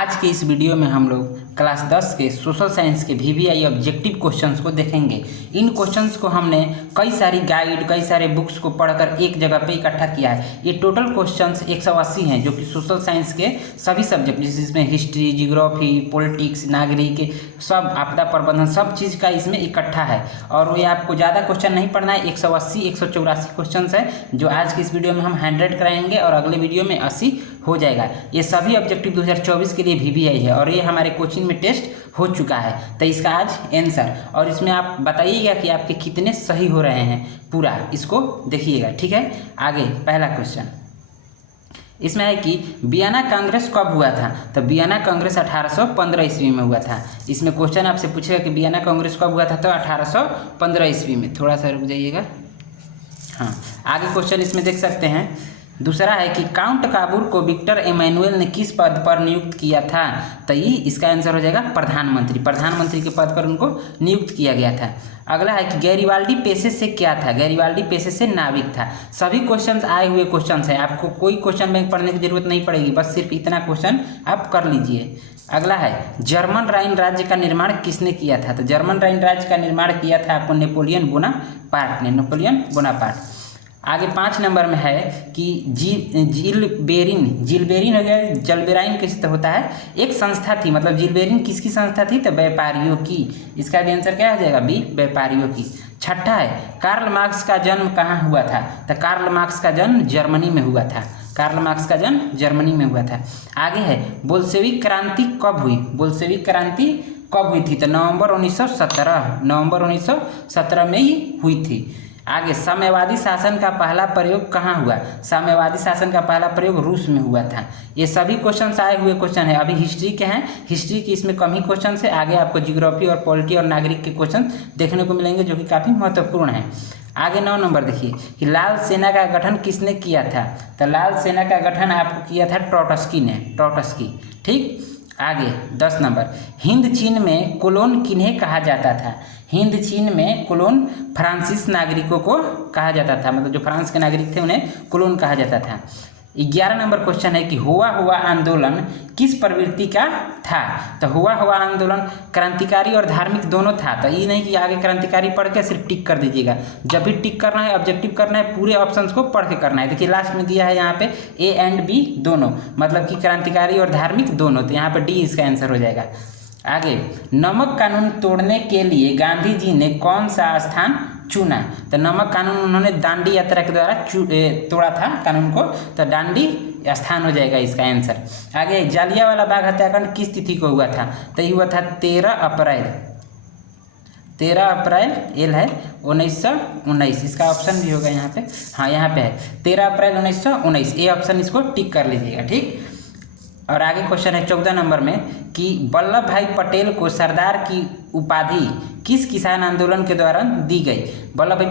आज के इस वीडियो में हम लोग क्लास 10 के सोशल साइंस के वीवीआई ऑब्जेक्टिव क्वेश्चंस को देखेंगे। इन क्वेश्चंस को हमने कई सारी गाइड, कई सारे बुक्स को पढ़कर एक जगह पे इकट्ठा किया है। ये टोटल क्वेश्चंस 180 हैं जो कि सोशल साइंस के सभी सब्जेक्ट जिसमें हिस्ट्री, जियोग्राफी, पॉलिटिक्स, नागरिक, सब आपदा प्रबंधन, सब चीज़ का इसमें इकट्ठा है। और ये आपको ज़्यादा क्वेश्चन नहीं पढ़ना है, 180 184 क्वेश्चन है जो आज की इस वीडियो में हम 100 कराएंगे और अगले वीडियो में 80 हो जाएगा। ये सभी ऑब्जेक्टिव 2024 के लिए वीवीआई है और ये हमारे कोचिंग में टेस्ट हो चुका है। तो इसका आज आंसर और इसमें आप बताइएगा कि आपके कितने सही हो रहे हैं, पूरा इसको देखिएगा, ठीक है। आगे पहला क्वेश्चन इसमें है कि वियना कांग्रेस कब हुआ था। तो वियना कांग्रेस 1815 ईस्वी में हुआ था। इसमें क्वेश्चन आपसे पूछेगा कि वियना कांग्रेस कब हुआ था, तो 1815 ईस्वी में। थोड़ा सा रुक जाइएगा। हाँ, आगे क्वेश्चन इसमें देख सकते हैं। दूसरा है कि काउंट काबूर को विक्टर एमैनुअल ने किस पद पर नियुक्त किया था। तो ये इसका आंसर हो जाएगा प्रधानमंत्री के पद पर उनको नियुक्त किया गया था। अगला है कि गैरिबाल्डी पेशे से क्या था। गैरिबाल्डी पेशे से नाविक था। सभी क्वेश्चंस आए हुए क्वेश्चंस हैं, आपको कोई क्वेश्चन बैंक पढ़ने की जरूरत नहीं पड़ेगी, बस सिर्फ इतना क्वेश्चन आप कर लीजिए। अगला है जर्मन राइन राज्य का निर्माण किसने किया था। तो जर्मन राइन राज्य का निर्माण किया था आपको नेपोलियन बोनापार्ट ने, नेपोलियन बोनापार्ट। आगे 5 नंबर में है कि जिलबेरिन हो गया, जलबेराइन किस होता है, एक संस्था थी। मतलब जिलबेरिन किसकी संस्था थी, तो व्यापारियों की। इसका भी आंसर क्या हो जाएगा, बी, व्यापारियों की। छठा है कार्ल मार्क्स का जन्म कहाँ हुआ था। तो कार्ल मार्क्स का जन्म जर्मनी में हुआ था। कार्ल मार्क्स का जन्म जर्मनी में हुआ था। आगे है बोल्शेविक क्रांति कब हुई। बोल्शेविक क्रांति कब हुई थी, तो नवंबर 1917 में ही हुई थी। आगे साम्यवादी शासन का पहला प्रयोग कहाँ हुआ। साम्यवादी शासन का पहला प्रयोग रूस में हुआ था। ये सभी क्वेश्चंस आए हुए क्वेश्चन है। अभी हिस्ट्री के हैं, हिस्ट्री की इसमें कम ही क्वेश्चन है। आगे आपको जियोग्राफी और पॉलिटी और नागरिक के क्वेश्चन देखने को मिलेंगे जो कि काफ़ी महत्वपूर्ण है। आगे 9 नंबर देखिए कि लाल सेना का गठन किसने किया था। तो लाल सेना का गठन आपको किया था ट्रोट्स्की ने, ट्रोट्स्की, ठीक। आगे 10 नंबर हिंद चीन में कोलोन किन्हें कहा जाता था। हिंद चीन में कोलोन फ्रांसीस नागरिकों को कहा जाता था। मतलब जो फ्रांस के नागरिक थे उन्हें कोलोन कहा जाता था। 11 नंबर क्वेश्चन है कि हुआ आंदोलन किस प्रवृत्ति का था। तो हुआ आंदोलन क्रांतिकारी और धार्मिक दोनों था। तो ये नहीं कि आगे क्रांतिकारी पढ़ के सिर्फ टिक कर दीजिएगा। जब भी टिक करना है, ऑब्जेक्टिव करना है, पूरे ऑप्शंस को पढ़ के करना है। देखिए लास्ट में दिया है यहाँ पे ए एंड बी दोनों, मतलब कि क्रांतिकारी और धार्मिक दोनों। तो यहाँ पे डी इसका आंसर हो जाएगा। आगे नमक कानून तोड़ने के लिए गांधी जी ने कौन सा स्थान चुना। तो नमक कानून उन्होंने दांडी यात्रा के द्वारा तोड़ा था कानून को, तो दांडी स्थान हो जाएगा इसका आंसर। आगे जालियांवाला बाग हत्याकांड किस तिथि को हुआ था। तो ये हुआ था 13 अप्रैल एल है 1919। इसका ऑप्शन भी होगा यहाँ पे, हाँ यहाँ पे है 13 अप्रैल 1919। ये ऑप्शन इसको टिक कर लीजिएगा, ठीक। और आगे क्वेश्चन है 14 नंबर में कि वल्लभ भाई पटेल को सरदार की उपाधि किस किसान आंदोलन के दौरान दी गई। वल्लभ भाई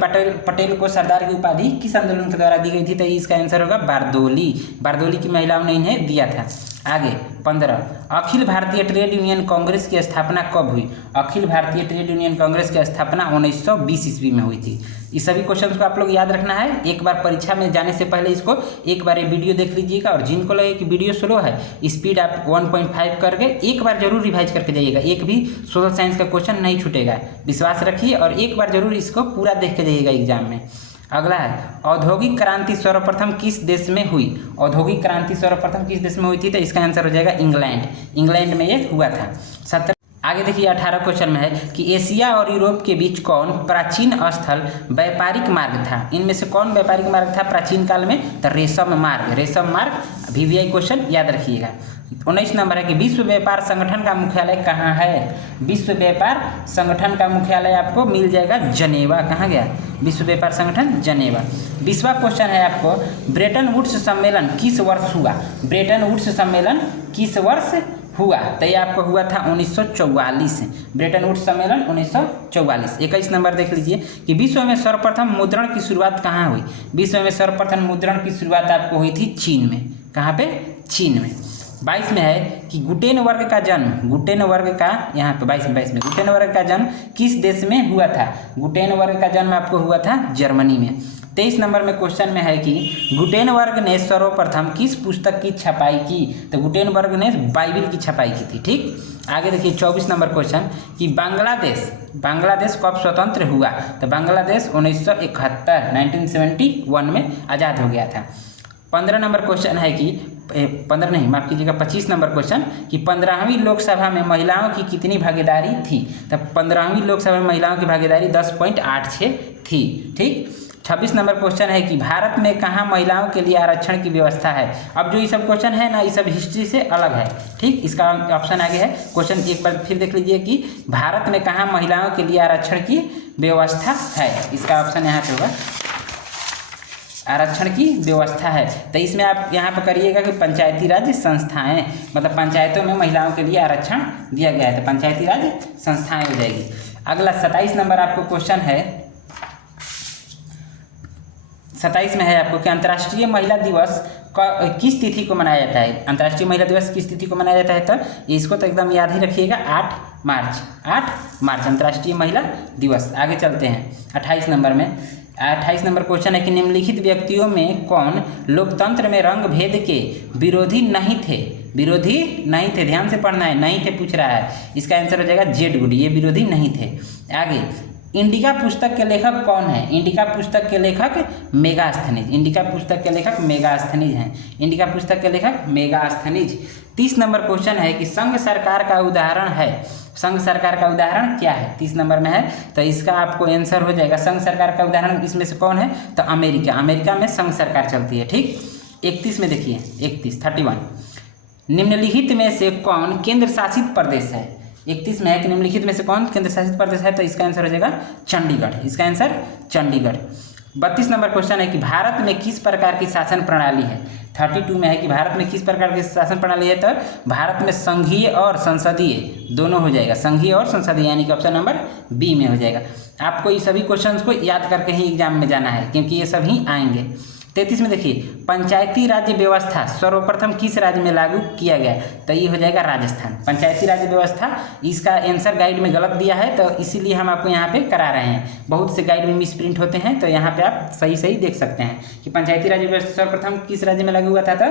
पटेल को सरदार की उपाधि किस आंदोलन के द्वारा दी गई थी। तो इसका आंसर होगा बारदोली की महिलाओं ने इन्हें दिया था। आगे 15 अखिल भारतीय ट्रेड यूनियन कांग्रेस की स्थापना कब हुई। अखिल भारतीय ट्रेड यूनियन कांग्रेस की स्थापना 1920 ईस्वी में हुई थी। इस सभी क्वेश्चंस को आप लोग याद रखना है। एक बार परीक्षा में जाने से पहले इसको एक बार ये वीडियो देख लीजिएगा। और जिनको लगे कि वीडियो स्लो है, स्पीड आप 1.5 करके एक बार जरूर रिवाइज करके जाइएगा। एक भी सोशल साइंस का क्वेश्चन नहीं छूटेगा, विश्वास रखिए और एक बार जरूर इसको पूरा देख के जाइएगा एग्जाम में। अगला है औद्योगिक क्रांति सर्वप्रथम किस देश में हुई। औद्योगिक क्रांति सर्वप्रथम किस देश में हुई थी। तो इसका आंसर हो जाएगा इंग्लैंड में ये हुआ था। 17 आगे देखिए 18 क्वेश्चन में है कि एशिया और यूरोप के बीच कौन प्राचीन स्थल व्यापारिक मार्ग था। इनमें से कौन व्यापारिक मार्ग था प्राचीन काल में। तो रेशम मार्ग वीवीआई क्वेश्चन याद रखिएगा। 19 नंबर है कि विश्व व्यापार संगठन का मुख्यालय कहाँ है। विश्व व्यापार संगठन का मुख्यालय आपको मिल जाएगा जनेवा। कहाँ गया, विश्व व्यापार संगठन जनेवा। 20वां क्वेश्चन है आपको ब्रेटन वुड्स सम्मेलन किस वर्ष हुआ। ब्रेटन वुड्स सम्मेलन किस वर्ष हुआ। तो ये आपको हुआ था 1944। ब्रेटन वुड्स सम्मेलन 1944। 21 नंबर देख लीजिए कि विश्व में सर्वप्रथम मुद्रण की शुरुआत कहाँ हुई। विश्व में सर्वप्रथम मुद्रण की शुरुआत आपको हुई थी चीन में। कहाँ पे, चीन में। 22 में है कि गुटेन वर्ग का जन्म, गुटेन वर्ग का यहाँ पे 22 में गुटेन वर्ग का जन्म किस देश में हुआ था। गुटेन वर्ग का जन्म आपको हुआ था जर्मनी में। 23 नंबर में क्वेश्चन में है कि गुटेनबर्ग ने सर्वप्रथम किस पुस्तक की छपाई की? तो गुटेनबर्ग ने बाइबिल की छपाई की थी। ठीक, आगे देखिए 24 नंबर क्वेश्चन कि बांग्लादेश कब स्वतंत्र हुआ? तो बांग्लादेश 1971 1971 में आज़ाद हो गया था। 15 नंबर क्वेश्चन है कि 15 नहीं माफ़ कीजिएगा 25 नंबर क्वेश्चन कि 15वीं लोकसभा में महिलाओं की कितनी भागीदारी थी? तो 15वीं लोकसभा में महिलाओं की भागीदारी 10.86 थी। ठीक, 26 नंबर क्वेश्चन है कि भारत में कहाँ महिलाओं के लिए आरक्षण की व्यवस्था है? अब जो ये सब क्वेश्चन है ना, ये सब हिस्ट्री से अलग है। ठीक, इसका ऑप्शन आगे है। क्वेश्चन एक बार फिर देख लीजिए कि भारत में कहाँ महिलाओं के लिए आरक्षण की व्यवस्था है? इसका ऑप्शन यहाँ पे होगा आरक्षण की व्यवस्था है। तो इसमें आप यहाँ पर करिएगा कि पंचायती राज संस्थाएं, मतलब पंचायतों में महिलाओं के लिए आरक्षण दिया गया है, तो पंचायती राज संस्थाएं हो जाएगी। अगला 27 नंबर आपको क्वेश्चन है, 27 में है आपको कि अंतर्राष्ट्रीय महिला दिवस किस तिथि को मनाया जाता है? अंतर्राष्ट्रीय महिला दिवस किस तिथि को मनाया जाता है? तो इसको तो एकदम याद ही रखिएगा, 8 मार्च अंतर्राष्ट्रीय महिला दिवस। आगे चलते हैं 28 नंबर में। 28 नंबर क्वेश्चन है कि निम्नलिखित व्यक्तियों में कौन लोकतंत्र में रंग भेद के विरोधी नहीं थे? ध्यान से पढ़ना है, नहीं थे पूछ रहा है। इसका आंसर हो जाएगा जेड गुड, ये विरोधी नहीं थे। आगे इंडिका पुस्तक के लेखक कौन है? इंडिका पुस्तक के लेखक मेगास्थनीज। इंडिका पुस्तक के लेखक मेगास्थनीज हैं। इंडिका पुस्तक के लेखक मेगास्थनीज। 30 नंबर क्वेश्चन है कि संघ सरकार का उदाहरण है। संघ सरकार का उदाहरण क्या है? 30 नंबर में है, तो इसका आपको आंसर हो जाएगा संघ सरकार का उदाहरण इसमें से कौन है? तो अमेरिका में संघ सरकार चलती है। ठीक, 31 में देखिए 31 निम्नलिखित में से कौन केंद्र शासित प्रदेश है? 31 में है कि निम्नलिखित में से कौन केंद्र शासित प्रदेश है? तो इसका आंसर हो जाएगा चंडीगढ़। इसका आंसर चंडीगढ़। 32 नंबर क्वेश्चन है कि भारत में किस प्रकार की शासन प्रणाली है? 32 में है कि भारत में किस प्रकार की शासन प्रणाली है? तो भारत में संघीय और संसदीय दोनों हो जाएगा, संघीय और संसदीय, यानी कि ऑप्शन नंबर बी में हो जाएगा। आपको ये सभी क्वेश्चंस को याद करके ही एग्जाम में जाना है, क्योंकि ये सभी आएंगे। 33 में देखिए पंचायती राज्य व्यवस्था सर्वप्रथम किस राज्य में लागू किया गया? तो ये हो जाएगा राजस्थान। पंचायती राज्य व्यवस्था, इसका आंसर गाइड में गलत दिया है, तो इसीलिए हम आपको यहाँ पे करा रहे हैं। बहुत से गाइड में मिस प्रिंट होते हैं, तो यहाँ पे आप सही देख सकते हैं कि पंचायती राज्य व्यवस्था सर्वप्रथम किस राज्य में लागू हुआ था? तो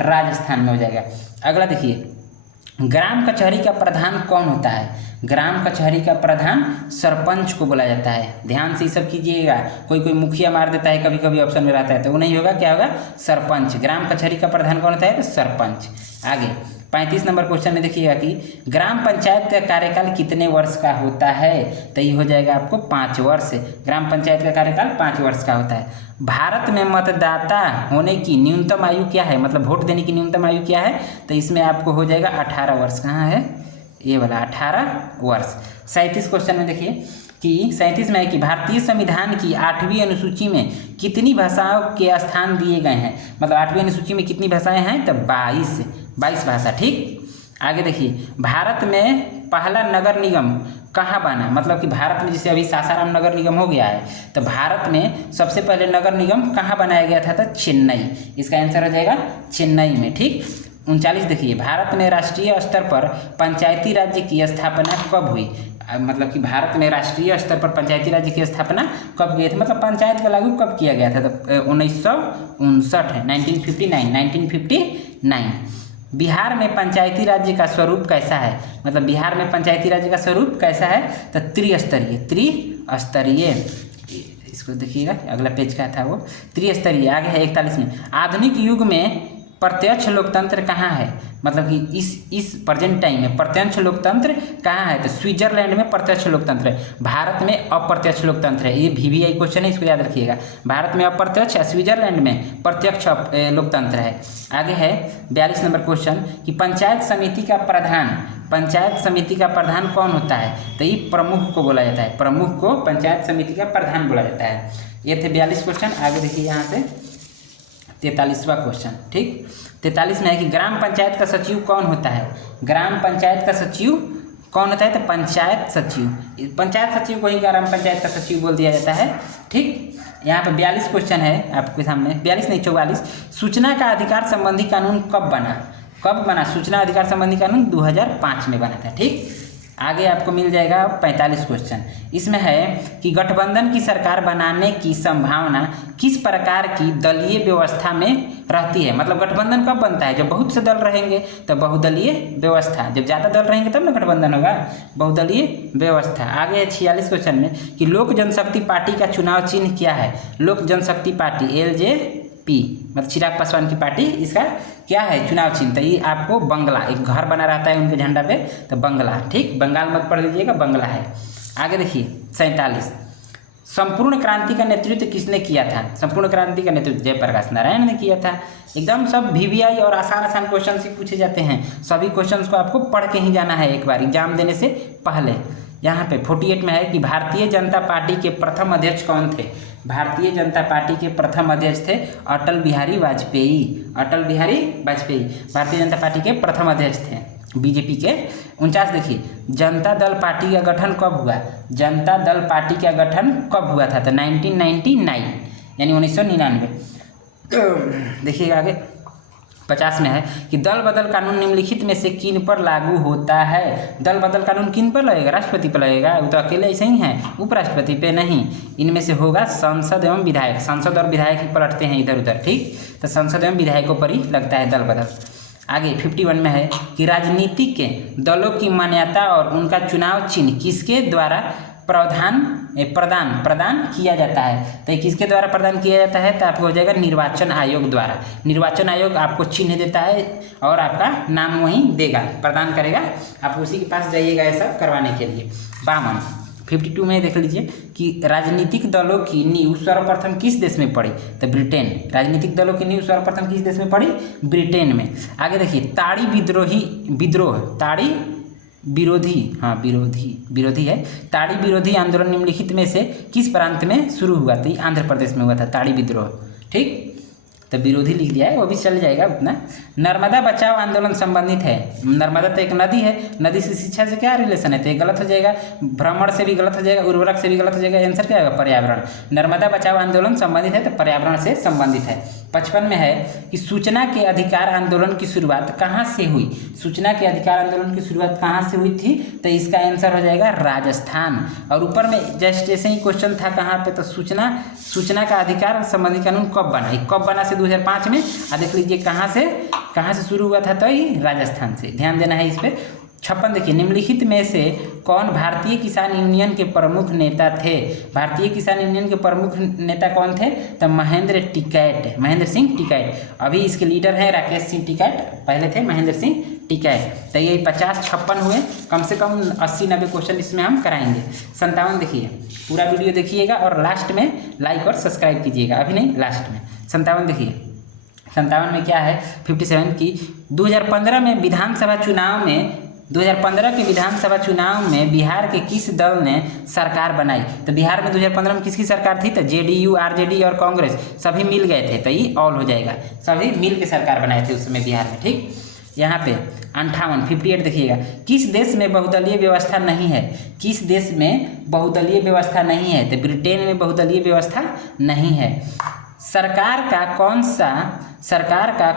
राजस्थान में हो जाएगा। अगला देखिए ग्राम कचहरी का प्रधान कौन होता है? ग्राम कचहरी का प्रधान सरपंच को बोला जाता है। ध्यान से ये सब कीजिएगा, कोई मुखिया मार देता है, कभी कभी ऑप्शन में रहता है, तो वो नहीं होगा, क्या होगा? सरपंच। ग्राम कचहरी का प्रधान कौन होता है? तो सरपंच। आगे 35 नंबर क्वेश्चन में देखिएगा कि ग्राम पंचायत का कार्यकाल कितने वर्ष का होता है? तो ये हो जाएगा आपको 5 वर्ष। ग्राम पंचायत का कार्यकाल 5 वर्ष का होता है। भारत में मतदाता होने की न्यूनतम आयु क्या है? मतलब वोट देने की न्यूनतम आयु क्या है? तो इसमें आपको हो जाएगा 18 वर्ष। कहाँ है ये वाला? 18 वर्ष। 37 क्वेश्चन में देखिए कि 37 में है कि भारतीय संविधान की 8वीं अनुसूची में कितनी भाषाओं के स्थान दिए गए हैं? मतलब 8वीं अनुसूची में कितनी भाषाएं हैं? तो 22 भाषा। ठीक, आगे देखिए भारत में पहला नगर निगम कहाँ बना? मतलब कि भारत में जैसे अभी सासाराम नगर निगम हो गया है, तो भारत में सबसे पहले नगर निगम कहाँ बनाया गया था? तो चेन्नई। इसका आंसर हो जाएगा चेन्नई में। ठीक, 39 देखिए भारत में राष्ट्रीय स्तर पर पंचायती राज्य की स्थापना कब हुई? मतलब कि भारत में राष्ट्रीय स्तर पर पंचायती राज्य की स्थापना कब हुई थी? मतलब पंचायत का लागू कब किया गया था? तो 1959 1959। बिहार में पंचायती राज्य का स्वरूप कैसा है? मतलब बिहार में पंचायती राज्य का स्वरूप कैसा है? तो त्रिस्तरीय। इसको देखिएगा, अगला पेज का था वो त्रिस्तरीय। आगे है 41 में आधुनिक युग में प्रत्यक्ष लोकतंत्र कहाँ है? मतलब कि इस प्रेजेंट टाइम में प्रत्यक्ष लोकतंत्र कहाँ है? तो स्विट्जरलैंड में प्रत्यक्ष लोकतंत्र है। भारत में अप्रत्यक्ष लोकतंत्र है। ये VVI क्वेश्चन है, इसको याद रखिएगा। भारत में अप्रत्यक्ष, स्विट्जरलैंड में प्रत्यक्ष लोकतंत्र है। आगे है 42 नंबर क्वेश्चन कि पंचायत समिति का प्रधान कौन होता है? तो ये प्रमुख को बोला जाता है। प्रमुख को पंचायत समिति का प्रधान बोला जाता है। ये थे 42 क्वेश्चन। आगे देखिए यहाँ से 43वां क्वेश्चन। ठीक, 43 में है कि ग्राम पंचायत का सचिव कौन होता है? ग्राम पंचायत का सचिव कौन होता है? तो पंचायत सचिव को ही ग्राम पंचायत का सचिव बोल दिया जाता है। ठीक, यहाँ पे 42 क्वेश्चन है आपके सामने, 42 नहीं 44। सूचना का अधिकार संबंधी कानून कब बना? सूचना अधिकार संबंधी कानून 2005 में बना था। ठीक, आगे आपको मिल जाएगा 45 क्वेश्चन। इसमें है कि गठबंधन की सरकार बनाने की संभावना किस प्रकार की दलीय व्यवस्था में रहती है। मतलब गठबंधन कब बनता है, जब बहुत से दल रहेंगे तो बहुदलीय व्यवस्था, जब ज़्यादा दल रहेंगे तब ना गठबंधन होगा, बहुदलीय व्यवस्था। आगे है 46 क्वेश्चन में कि लोक जनशक्ति पार्टी का चुनाव चिन्ह क्या है। लोक जनशक्ति पार्टी LJP मतलब चिराग पासवान की पार्टी, इसका क्या है चुनाव चिन्ह। तो ये आपको बंगला, एक घर बना रहता है उनके झंडा पे, तो बंगला, ठीक, बंगाल मत पढ़ लीजिएगा, बंगला है। आगे देखिए 47, संपूर्ण क्रांति का नेतृत्व किसने किया था। संपूर्ण क्रांति का नेतृत्व जयप्रकाश नारायण ने किया था। एकदम सब VVI और आसान आसान क्वेश्चन ही पूछे जाते हैं। सभी क्वेश्चंस को आपको पढ़ के ही जाना है एक बार एग्जाम देने से पहले। यहाँ पे 48 में है कि भारतीय जनता पार्टी के प्रथम अध्यक्ष कौन थे। भारतीय जनता पार्टी के प्रथम अध्यक्ष थे अटल बिहारी वाजपेयी। अटल बिहारी वाजपेयी भारतीय जनता पार्टी के प्रथम अध्यक्ष थे BJP के। 49 देखिए, जनता दल पार्टी का गठन कब हुआ। जनता दल पार्टी का गठन कब हुआ था, तो 1999 यानी 1999। देखिए आगे 50 में है कि दल बदल कानून निम्नलिखित में से किन पर लागू होता है। दल बदल कानून किन पर लगेगा, राष्ट्रपति पर लगेगा। वो तो अकेले ऐसे ही हैं, उपराष्ट्रपति पे नहीं। इनमें से होगा संसद एवं विधायक। संसद और विधायक ही पलटते हैं इधर उधर, ठीक, तो संसद एवं विधायकों पर ही लगता है दल बदल। आगे 51 में है कि राजनीतिक के दलों की मान्यता और उनका चुनाव चिन्ह किसके द्वारा प्रदान किया जाता है। तो किसके द्वारा प्रदान किया जाता है, तो आपको हो जाएगा निर्वाचन आयोग द्वारा। निर्वाचन आयोग आपको चिन्ह देता है और आपका नाम वहीं देगा, प्रदान करेगा, आप उसी के पास जाइएगा ऐसा करवाने के लिए। 52 52 में देख लीजिए कि राजनीतिक दलों की नींव सर्वप्रथम किस देश में पड़ी, तो ब्रिटेन। राजनीतिक दलों की नींव सर्वप्रथम किस देश में पड़ी, ब्रिटेन में। आगे देखिए ताड़ी विद्रोह, ताड़ी विरोधी, हाँ विरोधी है। ताड़ी विरोधी आंदोलन निम्नलिखित में से किस प्रांत में शुरू हुआ, तो आंध्र प्रदेश में हुआ था ताड़ी विद्रोह, ठीक, तो विरोधी लिख दिया है, वो भी चल जाएगा उतना। नर्मदा बचाओ आंदोलन संबंधित है। नर्मदा तो एक नदी है, नदी से शिक्षा से क्या रिलेशन है, तो ये गलत हो जाएगा। भ्रमण से भी गलत हो जाएगा, उर्वरक से भी गलत हो जाएगा, आंसर क्या होगा, पर्यावरण। नर्मदा बचाओ आंदोलन संबंधित है तो पर्यावरण से संबंधित है। 55 में है कि सूचना के अधिकार आंदोलन की शुरुआत कहाँ से हुई। सूचना के अधिकार आंदोलन की शुरुआत कहाँ से हुई थी, तो इसका आंसर हो जाएगा राजस्थान। और ऊपर में जस्ट ऐसे ही क्वेश्चन था कहाँ पे, तो सूचना का अधिकार संबंधी कानून कब बना, कब बना से 2005 में। देख लीजिए कहाँ से शुरू हुआ था, तो ये राजस्थान से, ध्यान देना है इस पर। 56 देखिए, निम्नलिखित में से कौन भारतीय किसान यूनियन के प्रमुख नेता थे। भारतीय किसान यूनियन के प्रमुख नेता कौन थे, तो महेंद्र सिंह टिकैत। अभी इसके लीडर हैं राकेश सिंह टिकैत, पहले थे महेंद्र सिंह टिकैत। तो ये 50-56 हुए, कम से कम 80-90 क्वेश्चन इसमें हम कराएंगे। 57 देखिए, पूरा वीडियो देखिएगा और लास्ट में लाइक और सब्सक्राइब कीजिएगा, अभी नहीं लास्ट में। 57 देखिए, 57 में क्या है, 57 की 2015 में विधानसभा चुनाव में 2015 के विधानसभा चुनाव में बिहार के किस दल ने सरकार बनाई। तो बिहार में 2015 में किसकी सरकार थी, तो JDU, RJD और कांग्रेस सभी मिल गए थे, तो ये ऑल हो जाएगा, सभी मिल के सरकार बनाए थे उस समय बिहार में, ठीक। यहाँ पे 58 देखिएगा, किस देश में बहुदलीय व्यवस्था नहीं है। किस देश में बहुदलीय व्यवस्था नहीं है, तो ब्रिटेन में बहुदलीय व्यवस्था नहीं है। सरकार का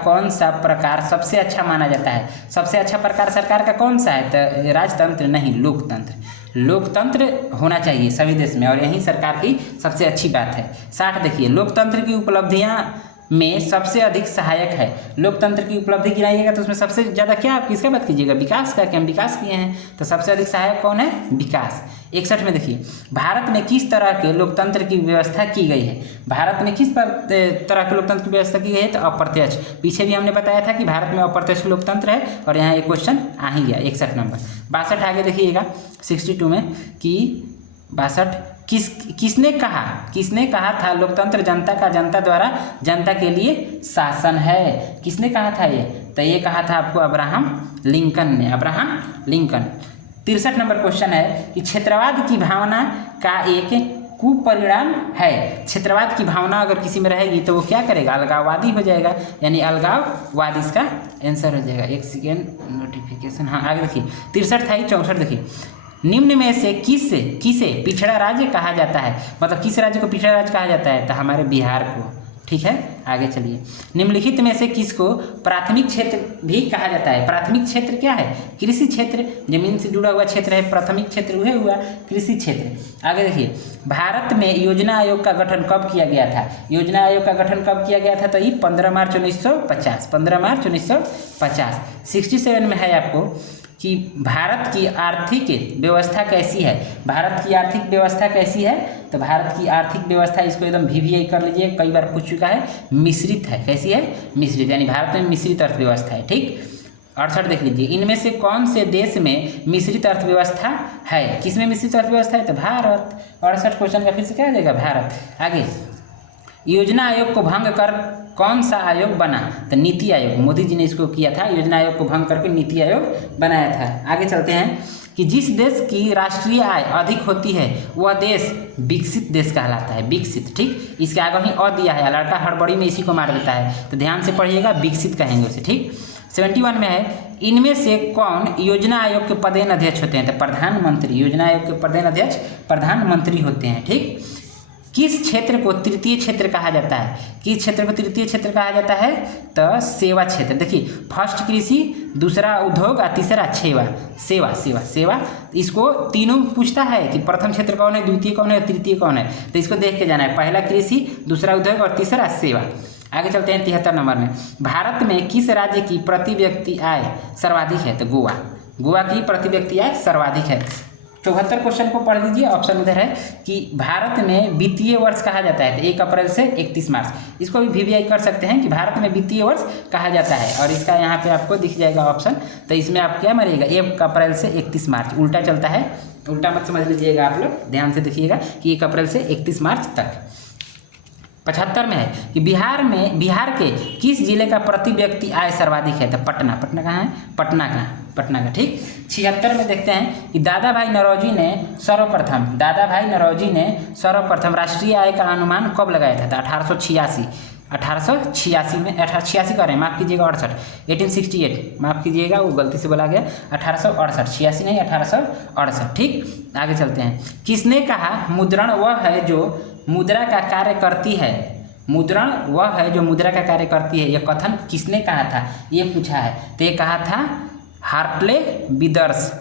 कौन सा प्रकार सबसे अच्छा माना जाता है। सबसे अच्छा प्रकार सरकार का कौन सा है, तो राजतंत्र नहीं, लोकतंत्र होना चाहिए सभी देश में, और यही सरकार की सबसे अच्छी बात है। 60 देखिए, लोकतंत्र की उपलब्धियां में सबसे अधिक सहायक है। लोकतंत्र की उपलब्धि गिनाइएगा तो उसमें सबसे ज़्यादा क्या, आप किसका बात कीजिएगा, विकास का, कि हम विकास किए हैं, तो सबसे अधिक सहायक कौन है, विकास। 61 में देखिए, भारत में किस तरह के लोकतंत्र की व्यवस्था की गई है। भारत में किस तरह के लोकतंत्र की व्यवस्था की गई है, तो अप्रत्यक्ष। पीछे भी हमने बताया था कि भारत में अप्रत्यक्ष लोकतंत्र है, और यहाँ एक क्वेश्चन आ ही गया 61 नंबर। 62 आगे देखिएगा 62 में कि 62 किसने कहा था लोकतंत्र जनता का, जनता द्वारा जनता के लिए शासन है। किसने कहा था ये, तो ये कहा था आपको अब्राहम लिंकन ने, 63 नंबर क्वेश्चन है कि क्षेत्रवाद की भावना का एक कुपरिणाम है। क्षेत्रवाद की भावना अगर किसी में रहेगी तो वो क्या करेगा, अलगाववादी हो जाएगा, यानी अलगाववादी इसका आंसर हो जाएगा। एक सेकेंड, नोटिफिकेशन, हाँ आगे देखिए 63 था, 64 देखिए, निम्न में से किसे पिछड़ा राज्य कहा जाता है। मतलब किस राज्य को पिछड़ा राज्य कहा जाता है, तो हमारे बिहार को, ठीक है, आगे चलिए। निम्नलिखित में से किसको प्राथमिक क्षेत्र भी कहा जाता है? प्राथमिक क्षेत्र क्या है? कृषि क्षेत्र, जमीन से जुड़ा हुआ क्षेत्र है प्राथमिक क्षेत्र, वह हुआ कृषि क्षेत्र। आगे देखिए, भारत में योजना आयोग का गठन कब किया गया था? योजना आयोग का गठन कब किया गया था? तो ये 15 मार्च 1950, 15 मार्च 1950। 67 में है आपको कि भारत की आर्थिक व्यवस्था कैसी है? भारत की आर्थिक व्यवस्था कैसी है? तो भारत की आर्थिक व्यवस्था, इसको एकदम VVI कर लीजिए, कई बार पूछ चुका है, मिश्रित है। कैसी है? मिश्रित, यानी भारत में मिश्रित अर्थव्यवस्था है। ठीक, 68 देख लीजिए, इनमें से कौन से देश में मिश्रित अर्थव्यवस्था है? किसमें मिश्रित अर्थव्यवस्था है? तो भारत। 68 क्वेश्चन का फिर से क्या आ जाएगा? भारत। आगे, योजना आयोग को भंग कर कौन सा आयोग बना? तो नीति आयोग, मोदी जी ने इसको किया था, योजना आयोग को भंग करके नीति आयोग बनाया था। आगे चलते हैं कि जिस देश की राष्ट्रीय आय अधिक होती है वह देश विकसित देश कहलाता है। विकसित, ठीक, इसके आगे ही अ दिया है, लड़का हड़बड़ी में इसी को मार देता है, तो ध्यान से पढ़िएगा, विकसित कहेंगे उसे। ठीक, 71 में है, इनमें से कौन योजना आयोग के पदेन अध्यक्ष होते हैं? तो प्रधानमंत्री, योजना आयोग के पदेन अध्यक्ष प्रधानमंत्री होते हैं। ठीक, किस क्षेत्र को तृतीय क्षेत्र कहा जाता है? किस क्षेत्र को तृतीय क्षेत्र कहा जाता है? तो सेवा क्षेत्र। देखिए, फर्स्ट कृषि, दूसरा उद्योग और तीसरा सेवा। सेवा इसको तीनों पूछता है कि प्रथम क्षेत्र कौन है, द्वितीय कौन है और तृतीय कौन है, तो इसको देख के जाना है, पहला कृषि, दूसरा उद्योग और तीसरा सेवा। आगे चलते हैं 73 नंबर में, भारत में किस राज्य की प्रति व्यक्ति आय सर्वाधिक है? तो गोवा की प्रति व्यक्ति आय सर्वाधिक है। 74 क्वेश्चन को पढ़ लीजिए, ऑप्शन उधर है कि भारत में वित्तीय वर्ष कहा जाता है तो 1 अप्रैल से 31 मार्च, इसको भी VVI कर सकते हैं कि भारत में वित्तीय वर्ष कहा जाता है, और इसका यहाँ पे आपको दिख जाएगा ऑप्शन, तो इसमें आप क्या मारिएगा? 1 अप्रैल से 31 मार्च, उल्टा चलता है, उल्टा मत समझ लीजिएगा आप लोग, ध्यान से देखिएगा कि 1 अप्रैल से 31 मार्च तक। 75 में है कि बिहार के किस जिले का प्रति व्यक्ति आय सर्वाधिक है? तो पटना कहाँ है? पटना का। ठीक, 76 में देखते हैं कि दादा भाई नौरोजी ने सर्वप्रथम राष्ट्रीय आय का अनुमान कब लगाया था? तो 1886 में, 1886 कर रहे हैं, माफ़ कीजिएगा 1868, माफ़ कीजिएगा वो गलती से बोला गया, 1868, 86 नहीं 1868। ठीक, आगे चलते हैं। किसने कहा मुद्रण वह है जो मुद्रा का कार्य करती है? मुद्रण वह है जो मुद्रा का कार्य करती है, यह कथन किसने कहा था? ये पूछा है, तो ये कहा था हार्टले विदर्स।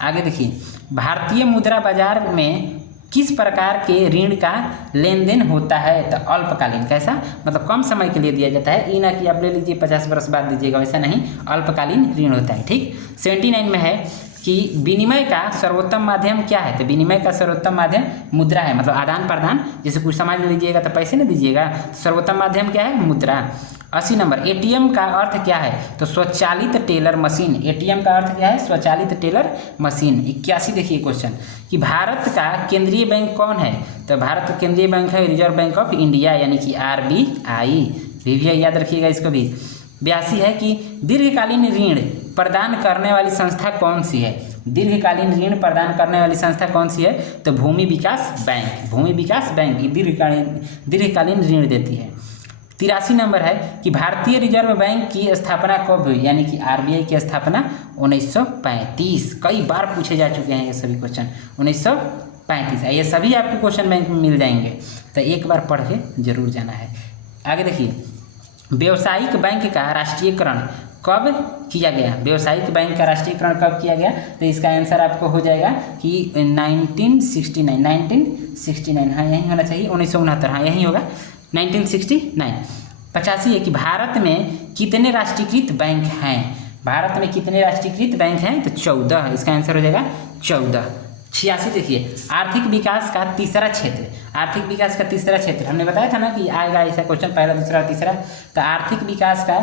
आगे देखिए, भारतीय मुद्रा बाजार में किस प्रकार के ऋण का लेन देन होता है? तो अल्पकालीन। कैसा? मतलब कम समय के लिए दिया जाता है, ये ना कि आप ले लीजिए 50 वर्ष बाद दीजिएगा, वैसा नहीं, अल्पकालीन ऋण होता है। ठीक, 79 में है कि विनिमय का सर्वोत्तम माध्यम क्या है? तो विनिमय का सर्वोत्तम माध्यम मुद्रा है, मतलब आदान प्रदान, जैसे कुछ सामान लीजिएगा तो पैसे ना दीजिएगा, सर्वोत्तम माध्यम क्या है? मुद्रा। 80 नंबर, ATM का अर्थ क्या है? तो स्वचालित टेलर मशीन। ATM का अर्थ क्या है? स्वचालित टेलर मशीन। 81 देखिए क्वेश्चन कि भारत का केंद्रीय बैंक कौन है? तो भारत का केंद्रीय बैंक है रिजर्व बैंक ऑफ इंडिया, यानी कि RBI। VVI याद रखिएगा इसको भी। 82 है कि दीर्घकालीन ऋण प्रदान करने वाली संस्था कौन सी है? दीर्घकालीन ऋण प्रदान करने वाली संस्था कौन सी है? तो भूमि विकास बैंक दीर्घकालीन ऋण देती है। 83 नंबर है कि भारतीय रिजर्व बैंक की स्थापना कब हुई? यानी कि RBI की स्थापना 1935। कई बार पूछे जा चुके हैं ये सभी क्वेश्चन, 1935। ये सभी आपको क्वेश्चन बैंक में मिल जाएंगे, तो एक बार पढ़ के जरूर जाना है। आगे देखिए, व्यावसायिक बैंक का राष्ट्रीयकरण कब किया गया? व्यावसायिक बैंक का राष्ट्रीयकरण कब किया गया? तो इसका आंसर आपको हो जाएगा कि 1969, हाँ यही होना चाहिए, 1969, हाँ यही होगा, 1969। 85 है कि भारत में कितने राष्ट्रीयकृत बैंक हैं? भारत में कितने राष्ट्रीयकृत बैंक हैं? तो 14, इसका आंसर हो जाएगा 14। 86 देखिए, आर्थिक विकास का तीसरा क्षेत्र, हमने बताया था ना कि आएगा ऐसा क्वेश्चन, पहला, दूसरा, तीसरा। तो आर्थिक विकास का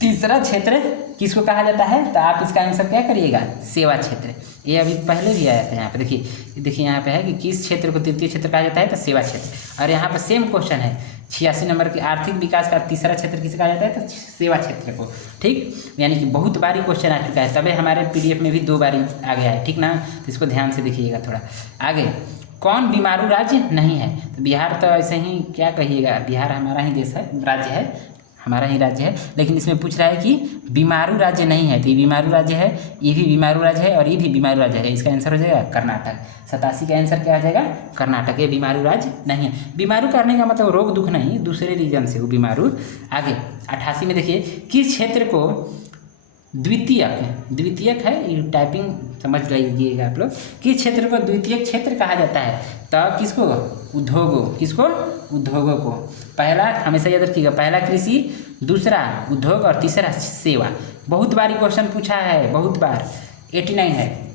तीसरा क्षेत्र किसको कहा जाता है? तो आप इसका आंसर क्या करिएगा? सेवा क्षेत्र। ये अभी पहले भी आया था यहाँ पे, देखिए यहाँ पे है कि किस क्षेत्र को तृतीय क्षेत्र कहा जाता है? तो सेवा क्षेत्र। और यहाँ पर सेम क्वेश्चन है 86 नंबर की, आर्थिक विकास का तीसरा क्षेत्र किसे कहा जाता है? तो सेवा क्षेत्र को। ठीक, यानी कि बहुत बारी क्वेश्चन आ चुका है, तभी हमारे PDF में भी 2 बारी आ गया है, ठीक ना, तो इसको ध्यान से देखिएगा थोड़ा। आगे, कौन बीमारू राज्य नहीं है? तो बिहार तो ऐसे ही क्या कहिएगा, बिहार हमारा ही देश है, राज्य है, हमारा ही राज्य है, लेकिन इसमें पूछ रहा है कि बीमारू राज्य नहीं है, तो ये बीमारू राज्य है, ये भी बीमारू राज्य है और ये भी बीमारू राज्य है। इसका आंसर हो जाएगा कर्नाटक। 87 का आंसर क्या आ जाएगा? कर्नाटक। ये बीमारू राज्य नहीं है। बीमारू करने का मतलब रोग दुख नहीं, दूसरे रीजन से वो बीमारू। आगे 88 में देखिए, किस क्षेत्र को द्वितीयक है, ये टाइपिंग समझ लीजिएगा आप लोग। किस क्षेत्र को द्वितीयक क्षेत्र कहा जाता है? तो किसको? उद्योगों। किसको? उद्योगों को। पहला हमेशा याद रखिएगा, पहला कृषि, दूसरा उद्योग और तीसरा सेवा। बहुत बार क्वेश्चन पूछा है, बहुत बार। 89 है,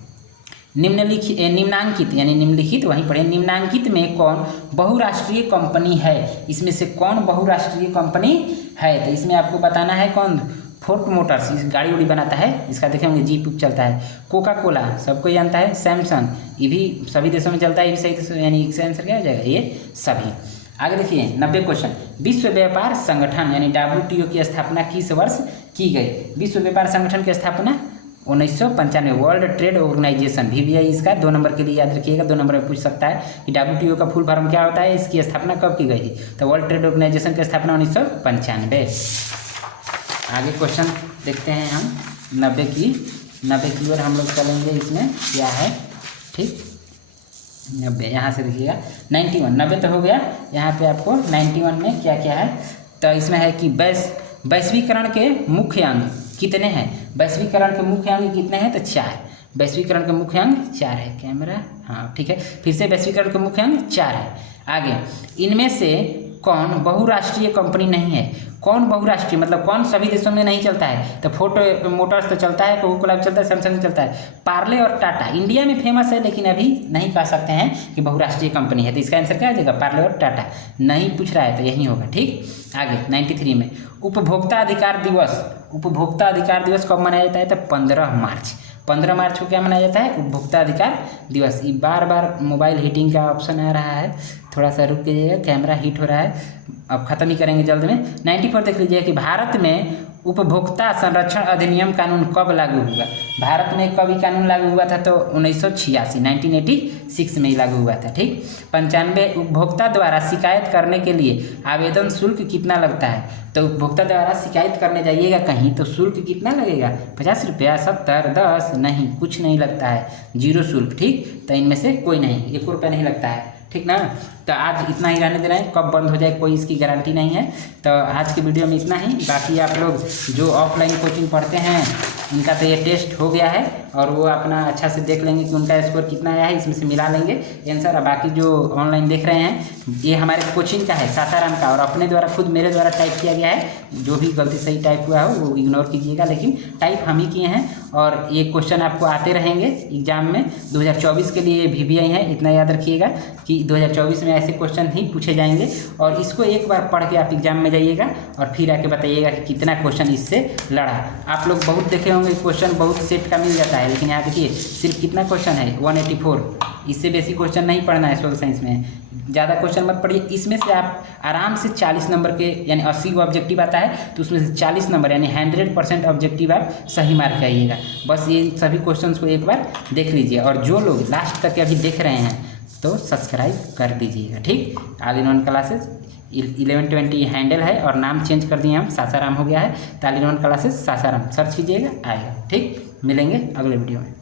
निम्नांकित यानी निम्नलिखित, वहीं पढ़े, निम्नांकित में कौन बहुराष्ट्रीय कंपनी है? इसमें से कौन बहुराष्ट्रीय कंपनी है? तो इसमें आपको बताना है कौन? फोर्ड मोटर्स, इस गाड़ी उड़ी बनाता है, इसका देखे होंगे, जीप चलता है। कोका कोला सबको जानता है। सैमसंग, ये भी सभी देशों में चलता है, ये भी सही देशों, यानी इसका आंसर क्या हो जाएगा? ये सभी। आगे देखिए 90 क्वेश्चन, विश्व व्यापार संगठन यानी WTO की स्थापना किस वर्ष की गई? विश्व व्यापार संगठन की स्थापना 1995, वर्ल्ड ट्रेड ऑर्गेनाइजेशन। VBI इसका 2 नंबर के लिए याद रखिएगा, 2 नंबर में पूछ सकता है कि WTO का फुल फॉर्म क्या होता है, इसकी स्थापना कब की गई थी? तो वर्ल्ड ट्रेड ऑर्गेनाइजेशन की स्थापना 1995। आगे क्वेश्चन देखते हैं हम 90 की ओर हम लोग चलेंगे। इसमें क्या है? ठीक, 90 यहाँ से देखिएगा। 91, 90 तो हो गया। यहाँ पे आपको 91 में क्या क्या है? तो इसमें है कि वैश्वीकरण के मुख्य अंग कितने हैं? वैश्वीकरण के मुख्य अंग कितने हैं? तो 4। वैश्वीकरण के मुख्य अंग 4 है। कैमरा, हाँ ठीक है, फिर से वैश्वीकरण के मुख्य अंग 4 है। आगे, इनमें से कौन बहुराष्ट्रीय कंपनी नहीं है? कौन बहुराष्ट्रीय मतलब कौन सभी देशों में नहीं चलता है? तो फोर्ड मोटर्स तो चलता है, कोका कोला भी चलता है, सैमसंग चलता है। पार्ले और टाटा इंडिया में फेमस है, लेकिन अभी नहीं कह सकते हैं कि बहुराष्ट्रीय कंपनी है। तो इसका आंसर क्या आ जाएगा? पार्ले और टाटा। नहीं पूछ रहा है तो यही होगा। ठीक, आगे 93 में उपभोक्ता अधिकार दिवस कब मनाया जाता है? तो 15 मार्च। 15 मार्च को क्या मनाया जाता है? उपभोक्ता अधिकार दिवस। ये बार मोबाइल हीटिंग का ऑप्शन आ रहा है, थोड़ा सा रुक जाइएगा, कैमरा हीट हो रहा है, अब ख़त्म ही करेंगे जल्द में। 94 देख लीजिए कि भारत में उपभोक्ता संरक्षण अधिनियम कानून कब लागू हुआ? भारत में कब कानून लागू हुआ था? तो 1986 में ही लागू हुआ था। ठीक, 95 उपभोक्ता द्वारा शिकायत करने के लिए आवेदन शुल्क कितना लगता है? तो उपभोक्ता द्वारा शिकायत करने जाइएगा कहीं तो शुल्क कितना लगेगा? 50 रुपया, 70, 10? नहीं, कुछ नहीं लगता है, 0 शुल्क। ठीक, तो इनमें से कोई नहीं, 1 रुपया नहीं लगता है। ठीक ना, तो आज इतना ही रहने दे रहे हैं, कब बंद हो जाए कोई इसकी गारंटी नहीं है। तो आज की वीडियो में इतना ही। बाकी आप लोग जो ऑफलाइन कोचिंग पढ़ते हैं उनका तो ये टेस्ट हो गया है और वो अपना अच्छा से देख लेंगे कि उनका स्कोर कितना आया है, इसमें से मिला लेंगे आंसर। और बाकी जो ऑनलाइन देख रहे हैं ये हमारे कोचिंग का है, सासाराम का, और अपने द्वारा खुद मेरे द्वारा टाइप किया गया है। जो भी गलती सही टाइप हुआ हो वो इग्नोर कीजिएगा, लेकिन टाइप हम ही किए हैं। और ये क्वेश्चन आपको आते रहेंगे एग्जाम में। 2024 के लिए VBI है, इतना याद रखिएगा कि 2024 में ऐसे क्वेश्चन ही पूछे जाएंगे। और इसको एक बार पढ़ के आप एग्जाम में जाइएगा और फिर आके बताइएगा कि कितना क्वेश्चन इससे लड़ा। आप लोग बहुत देखे होंगे क्वेश्चन, बहुत सेट का मिल जाता है, लेकिन यहाँ देखिए सिर्फ कितना क्वेश्चन है? 184। इससे बेसी क्वेश्चन नहीं पढ़ना है सोशल साइंस में, ज़्यादा क्वेश्चन मत पढ़िए। इसमें से आप आराम से 40 नंबर के, यानी 80 ऑब्जेक्टिव आता है तो उसमें से 40 नंबर यानी 100% ऑब्जेक्टिव आप सही मार्क आइएगा। बस ये सभी क्वेश्चंस को एक बार देख लीजिए। और जो लोग लास्ट तक अभी देख रहे हैं तो सब्सक्राइब कर दीजिएगा। ठीक, all in one classes 1120 handle है और नाम चेंज कर दिए हम, सासाराम हो गया है। तो all in one classes Sasaram search कीजिएगा, आएगा। ठीक, मिलेंगे अगले वीडियो में।